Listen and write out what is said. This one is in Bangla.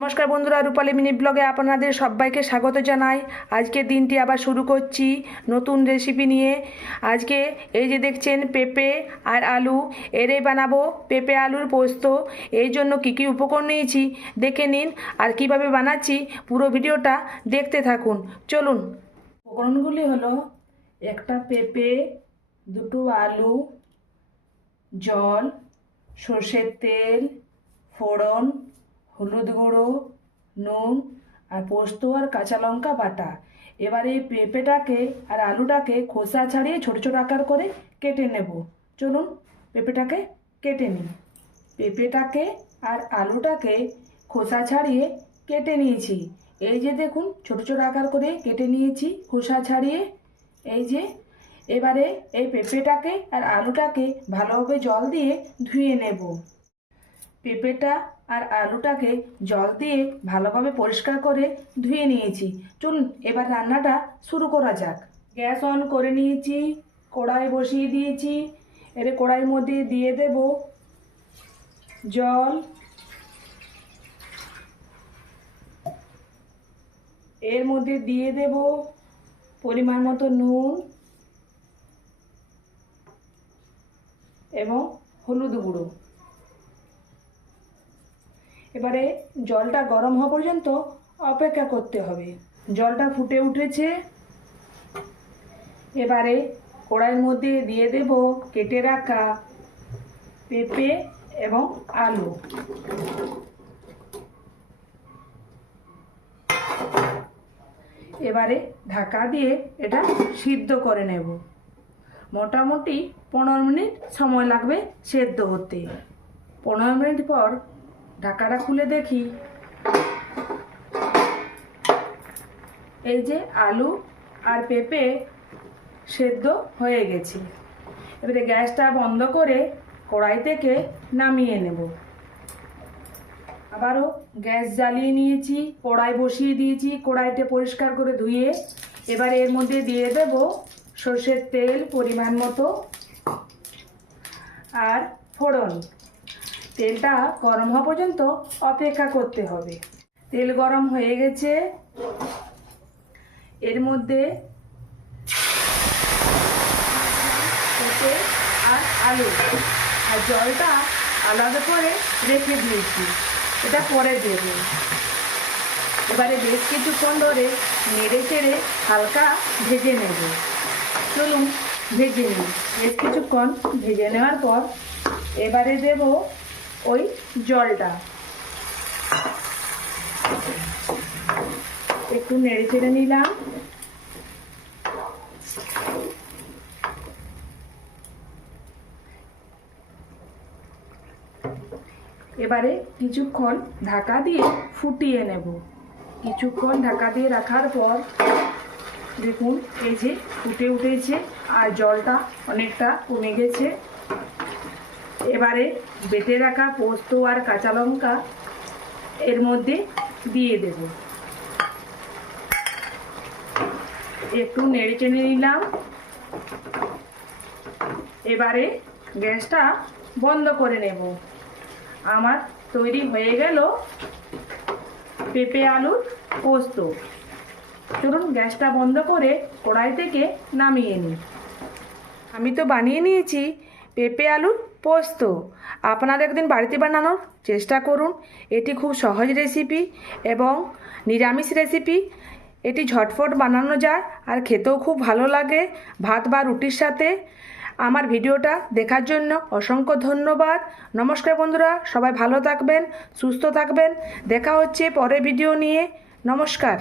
নমস্কার বন্ধুরা, রূপালী মিনি ব্লগে আপনাদের সবাইকে স্বাগত জানাই। আজকে দিনটি আবার শুরু করছি নতুন রেসিপি নিয়ে। আজকে এই যে দেখছেন পেঁপে আর আলু, এরই বানাবো পেঁপে আলুর পোস্ত। এই জন্য কী কী উপকরণ নিয়েছি দেখে নিন, আর কিভাবে বানাচ্ছি পুরো ভিডিওটা দেখতে থাকুন। চলুন। উপকরণগুলি হলো একটা পেঁপে, দুটো আলু, জল, সর্ষের তেল, ফোড়ন, হলুদ গুঁড়ো, নুন আর পোস্ত আর কাঁচা লঙ্কা বাটা। এবারে এই পেঁপেটাকে আর আলুটাকে খোসা ছাড়িয়ে ছোট ছোট আকার করে কেটে নেব। চলুন পেঁপেটাকে কেটে নিই। পেঁপেটাকে আর আলুটাকে খোসা ছাড়িয়ে কেটে নিয়েছি। এই যে দেখুন, ছোট ছোট আকার করে কেটে নিয়েছি খোসা ছাড়িয়ে। এই যে এবারে এই পেঁপেটাকে আর আলুটাকে ভালোভাবে জল দিয়ে ধুয়ে নেব। পেঁপেটা আর আলুটাকে জল দিয়ে ভালোভাবে পরিষ্কার করে ধুয়ে নিয়েছি। চলুন এবার রান্নাটা শুরু করা যাক। গ্যাস অন করে নিয়েছি, কড়াই বসিয়ে দিয়েছি। এর কড়াইয়ের মধ্যে দিয়ে দেব জল, এর মধ্যে দিয়ে দেব পরিমাণ মতো নুন এবং হলুদ গুঁড়ো। এবারে জলটা গরম হওয়া পর্যন্ত অপেক্ষা করতে হবে। জলটা ফুটে উঠেছে। এবারে কড়াইয়ের মধ্যে দিয়ে দেব কেটে রাখা পেঁপে এবং আলু। এবারে ঢাকা দিয়ে এটা সিদ্ধ করে নেব। মোটামুটি 15 মিনিট সময় লাগবে সেদ্ধ হতে। 15 মিনিট পর ঢাকাটা খুলে দেখি, এই যে আলু আর পেঁপে সেদ্ধ হয়ে গেছে। এবারে গ্যাসটা বন্ধ করে কড়াই থেকে নামিয়ে নেব। আবারও গ্যাস জ্বালিয়ে নিয়েছি, কড়াই বসিয়ে দিয়েছি। কড়াইটা পরিষ্কার করে ধুয়ে এবার এর মধ্যে দিয়ে দেব সর্ষের তেল পরিমাণ মতো আর ফোড়ন। তেলটা গরম হওয়া পর্যন্ত অপেক্ষা করতে হবে। তেল গরম হয়ে গেছে। এর মধ্যে পেঁপে আর আলু আর জলটা আলাদা করে রেখে দিয়েছি, এটা পরে দেব। এবারে বেশ কিছুক্ষণ ধরে নেড়ে চেড়ে হালকা ভেজে নেব। চলুন ভেজে নিই। বেশ কিছুক্ষণ ভেজে নেওয়ার পর এবারে দেব ওই জলটা। একটু নেড়ে চেড়ে নিলাম। এবারে কিছুক্ষণ ঢাকা দিয়ে ফুটিয়ে নেব। কিছুক্ষণ ঢাকা দিয়ে রাখার পর দেখুন এই যে ফুটে উঠেছে আর জলটা অনেকটা কমে গেছে। এবারে বেটে রাখা পোস্ত আর কাঁচা লঙ্কা এর মধ্যে দিয়ে দেব। একটু নেড়ে চেড়ে নিলাম। এবারে গ্যাসটা বন্ধ করে নেব। আমার তৈরি হয়ে গেল পেঁপে আলুর পোস্ত। চলুন গ্যাসটা বন্ধ করে কড়াই থেকে নামিয়ে নিই। আমি তো বানিয়ে নিয়েছি পেঁপে আলুর পোস্ত। আপনারা একদিন বাড়িতে বানানোর চেষ্টা করুন। এটি খুব সহজ রেসিপি এবং নিরামিষ রেসিপি। এটি ঝটফট বানানো যায় আর খেতেও খুব ভালো লাগে ভাত বা রুটির সাথে। আমার ভিডিওটা দেখার জন্য অসংখ্য ধন্যবাদ। নমস্কার বন্ধুরা, সবাই ভালো থাকবেন, সুস্থ থাকবেন। দেখা হচ্ছে পরের ভিডিও নিয়ে। নমস্কার।